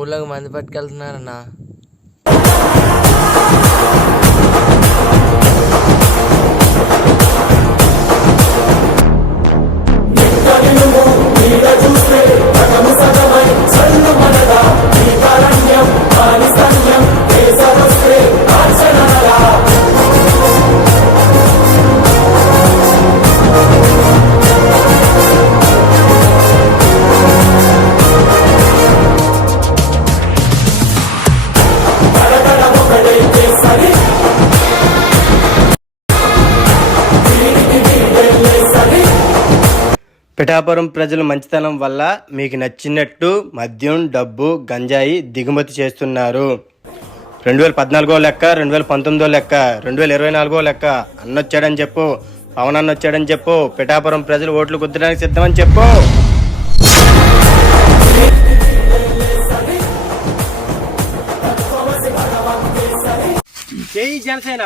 ఊళ్ళోకి మంది పట్టుకెళ్తున్నారన్నా. పిఠాపురం ప్రజల మంచితనం వల్ల మీకు నచ్చినట్టు మద్యం, డబ్బు, గంజాయి దిగుమతి చేస్తున్నారు. 2014 లెక్క, 2019 లెక్క, 2024 లెక్క. అన్నొచ్చాడని చెప్పు, పవన్ అన్న వచ్చాడని చెప్పు. పిఠాపురం ప్రజలు ఓట్లు గుద్దడానికి సిద్ధమని చెప్పు. జై జనసేన.